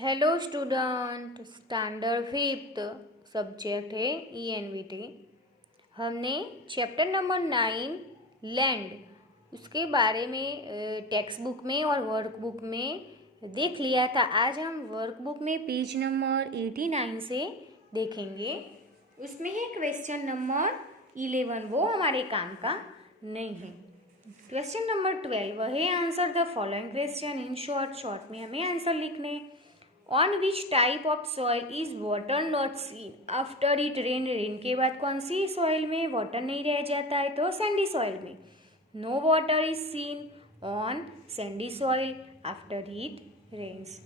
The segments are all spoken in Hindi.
Hello student, standard fifth subject है ENVT। हमने चैप्टर नंबर 9 लैंड उसके बारे में टेक्स्ट बुक में और वर्कबुक में देख लिया था। आज हम वर्कबुक में पेज नंबर 89 से देखेंगे। उसमें है क्वेश्चन नंबर 11, वो हमारे काम का नहीं है। क्वेश्चन नंबर 12 है answer the following question in short में हमें आंसर लिखने। On which type of soil is water not seen after it rain के बाद कौन सी सॉइल में वाटर नहीं रह जाता है? तो सैंडी सॉइल में। No water is seen on sandy soil after it rains.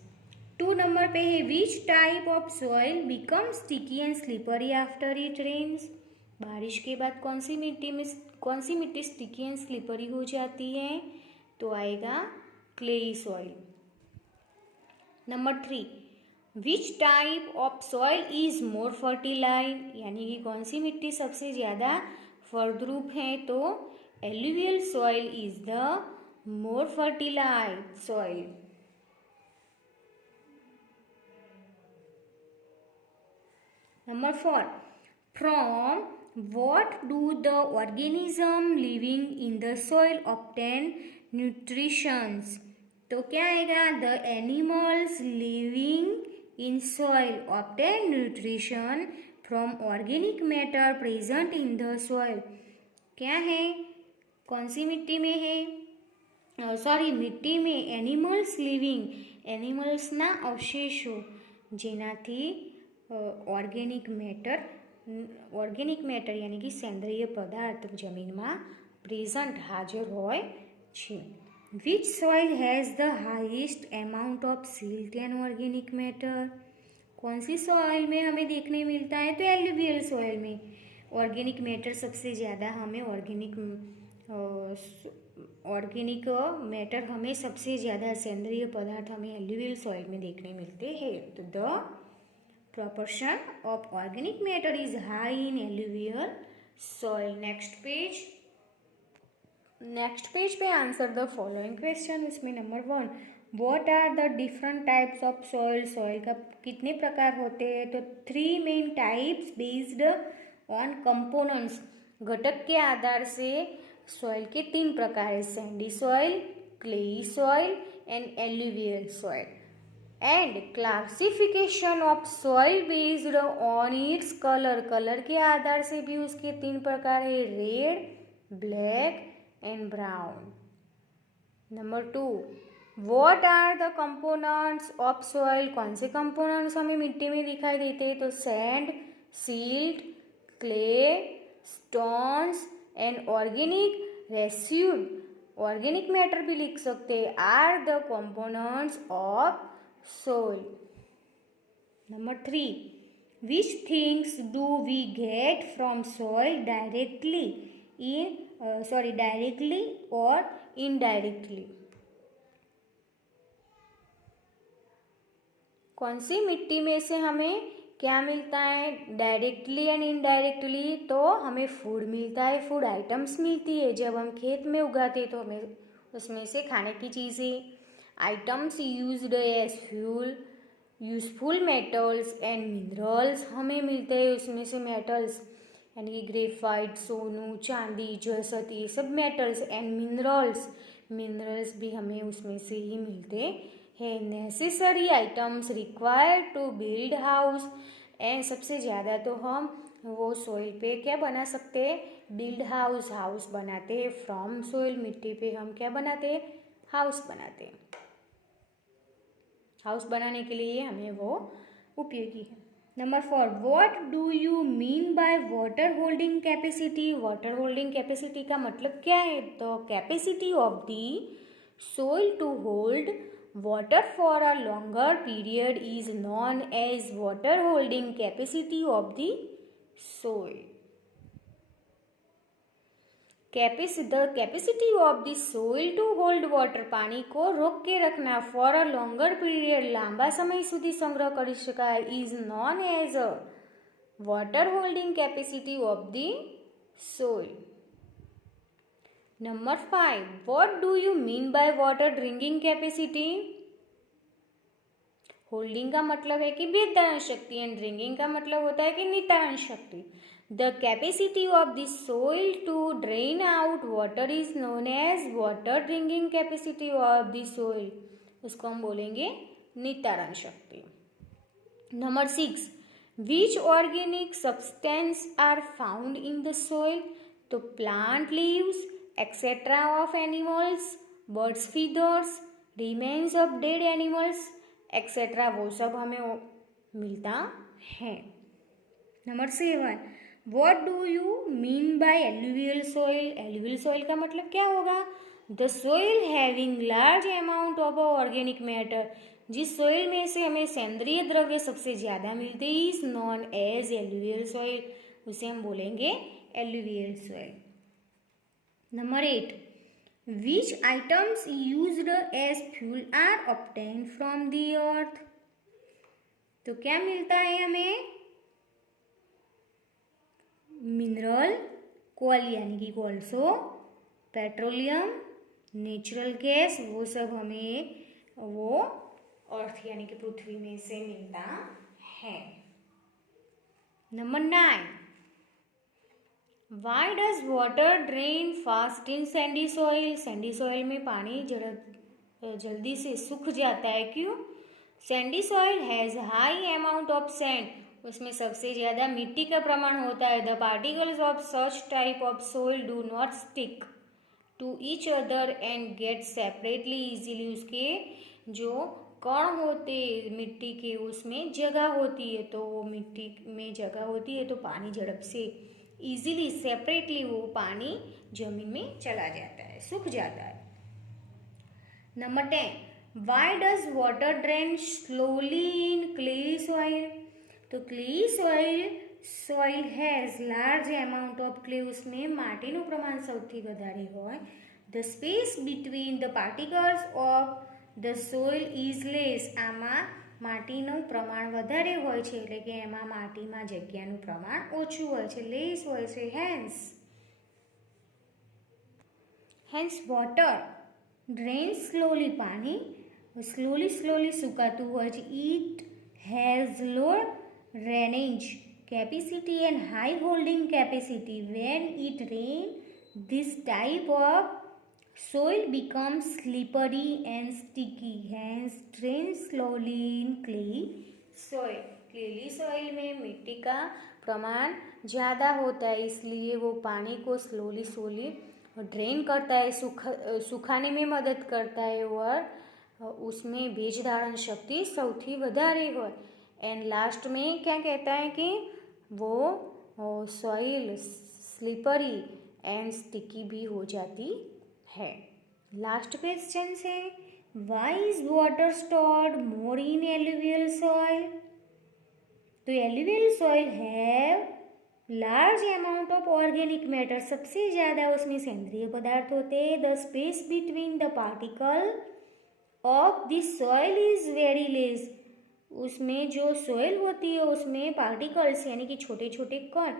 2 number पे है which type of soil become sticky and slippery after it rains. बारिश के बाद कौन सी मिट्टी स्टिकी एंड स्लिपरी हो जाती है? तो आएगा clayey soil. Number 3, which type of soil is more fertilize, यानी कि कौन सी मिट्टी सबसे ज़्यादा फलद्रुप है? तो alluvial soil is the more fertilize soil. Number 4, from what do the organism living in the soil obtain nutritions? तो क्या आएगा? The animals living in soil obtain nutrition from organic matter present in the soil। क्या है? कौन सी मिट्टी में है? મિટ્ટી में એનિમલ્સ લિવિંગ, એનિમલ્સના અવશેષો જેનાથી ઓર્ગેનિક મેટર यानी कि સેન્દ્રિય પદાર્થ જમીનમાં પ્રેઝન્ટ હાજર હોય છે। Which soil has the highest amount of silt and organic matter? कौन सी सॉइल में हमें देखने मिलता है? तो एल्यूवियल सॉइल में। ऑर्गेनिक मैटर सबसे ज़्यादा हमें ऑर्गेनिक मैटर हमें सबसे ज़्यादा सेंद्रीय पदार्थ हमें एल्यूवियल सॉइल में देखने मिलते हैं। तो the proportion of organic matter is high in alluvial soil। Next page पे आंसर द फॉलोइंग क्वेश्चन। इसमें number 1, what are the different types of soil? Soil का कितने प्रकार होते हैं? तो 3 main types based on components, घटक के आधार से सॉइल के 3 प्रकार है, sandy soil, clayey soil and alluvial soil. And classification of soil based on its colour के आधार से भी उसके 3 प्रकार है, red, black and brown. Number 2, what are the components of soil? कौन से कंपोनेंट्स हमें मिट्टी में दिखाई देते हैं? तो sand, silt, clay, stones and organic residue, organic matter भी लिख सकते हैं, are the components of soil। Number 3, which things do we get from soil directly or indirectly? कौन सी मिट्टी में से हमें क्या मिलता है? डायरेक्टली एंड इनडायरेक्टली तो हमें फूड मिलता है, फूड आइटम्स मिलती है। जब हम खेत में उगाते हैं तो हमें उसमें से खाने की चीज़ें, items used as fuel, useful metals and minerals हमें मिलते हैं उसमें से मेटल्स, यानी कि ग्रेफाइट, सोनू, चांदी, जसत, ये सब मेटल्स एंड मिनरल्स भी हमें उसमें से ही मिलते हैं। Necessary items required to build house, and सबसे ज़्यादा तो हम वो सॉइल पे क्या बना सकते हैं? बिल्ड हाउस बनाते हैं। फ्रॉम सॉइल, मिट्टी पे हम क्या बनाते हैं? हाउस बनाते हैं। हाउस बनाने के लिए हमें वो उपयोगी है। Number 4, what do you mean by water holding capacity? Water holding capacity का मतलब क्या है? तो capacity of the soil to hold water for a longer period is known as water holding capacity of the soil. The capacity of the soil to hold water, पानी को रोक के रखना, फॉर अ लॉन्गर पीरियड, लांबा समय સુધી સંગ્રહ કરી શકાય, is known as a water holding capacity of the soil. Number 5, what do you mean by water drinking capacity? Holding का मतलब है कि भेद धारण शक्ति एंड ड्रिंकिंग का मतलब होता है कि नितारण शक्ति। The capacity of the soil to drain out water is known as water drinking capacity of the soil, उसको हम बोलेंगे नितारण शक्ति। Number 6, which organic substance are found in the soil, तो plant leaves etcetera of animals, birds feathers, remains of dead animals etcetera, वो सब हमें मिलता है। Number 7, what do you mean by alluvial soil, alluvial soil का मतलब क्या होगा, the soil having large amount of organic matter, जिस सॉइल में से हमें सेंद्रीय द्रव्य सबसे ज़्यादा मिलते हैं is known as alluvial soil, उसे हम बोलेंगे alluvial soil. Number 8, which items used as fuel are obtained from the earth, तो क्या मिलता है हमें, मिनरल, कोल यानी कि कोलसो, पेट्रोलियम, नेचुरल गैस, वो सब हमें वो अर्थ यानी कि पृथ्वी में से मिलता है। Number 9, why does water drain fast in sandy soil, sandy soil में पानी जल्दी से सूख जाता है, क्यों, sandy soil has high amount of sand, उसमें सबसे ज़्यादा मिट्टी का प्रमाण होता है। The particles of such type of soil do not stick to each other and get separately easily, उसके जो कण होते मिट्टी के उसमें जगह होती है, तो वो मिट्टी में जगह होती है तो पानी झड़प से इजीली सेपरेटली वो पानी जमीन में चला जाता है, सूख जाता है। Number 10, why does water drain slowly in clayey soil, तो clayey soil has large amount of clay, उसमें માટીનું પ્રમાણ સૌથી વધારે હોય. The space between the particles of the soil is less, આમાં માટીનું પ્રમાણ વધારે હોય છે, એટલે કે એમાં માટીમાં જગ્યાનું પ્રમાણ ઓછું હોય છે, લેસ હોય છે. હેન્સ વોટર ડ્રેન સ્લોલી, પાણી સ્લોલી સુકાતું હોય છે. It has low drainage capacity and high holding capacity. When it rains, this type of soil becomes slippery and sticky, hence drain slowly in clay soil. Clayey soil में मिट्टी का प्रमाण ज़्यादा होता है, इसलिए वो पानी को स्लोली ड्रेन करता है, सुखाने में मदद करता है और उसमें बीज धारण शक्ति सौથી વધારે હોય. एंड लास्ट में क्या कहता है कि वो सॉइल स्लिपरी एंड स्टिकी भी हो जाती है. लास्ट क्वेश्चन से, why is water stored more in alluvial soil, तो alluvial soil have large amount of organic matter, सबसे ज़्यादा उसमें सेंद्रीय पदार्थ होते हैं. The space between the particle of this soil is very less, उसमें जो सोइल होती है उसमें पार्टिकल्स यानी कि छोटे छोटे कण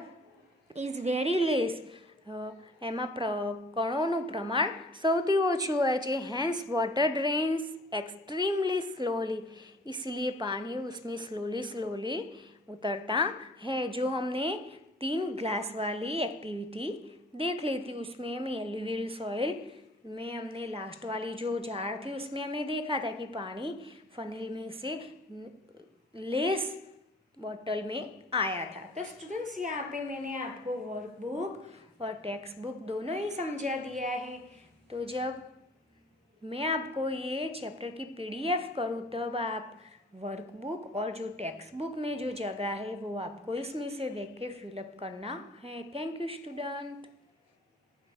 इज वेरी लेस, એમાં કણોનું પ્રમાણ સૌથી ઓછું હોય છે. હેન્સ વોટર ડ્રેન્સ एक्सट्रीमली स्लोली, इसलिए पानी उसमें स्लोली उतरता है. जो हमने 3 ग्लास वाली एक्टिविटी देख ली थी, उसमें हमें एलुवियल सॉइल में हमने लास्ट वाली जो जार थी उसमें हमें देखा था कि पानी फनेल में से लेस बॉटल में आया था. तो स्टूडेंट्स, यहाँ पे मैंने आपको वर्कबुक और टेक्स्ट बुक दोनों ही समझा दिया है. तो जब मैं आपको ये चैप्टर की PDF करूँ तब आप वर्कबुक और जो टेक्स्ट बुक में जो जगह है वो आपको इसमें से देख के फिलअप करना है. Thank you student.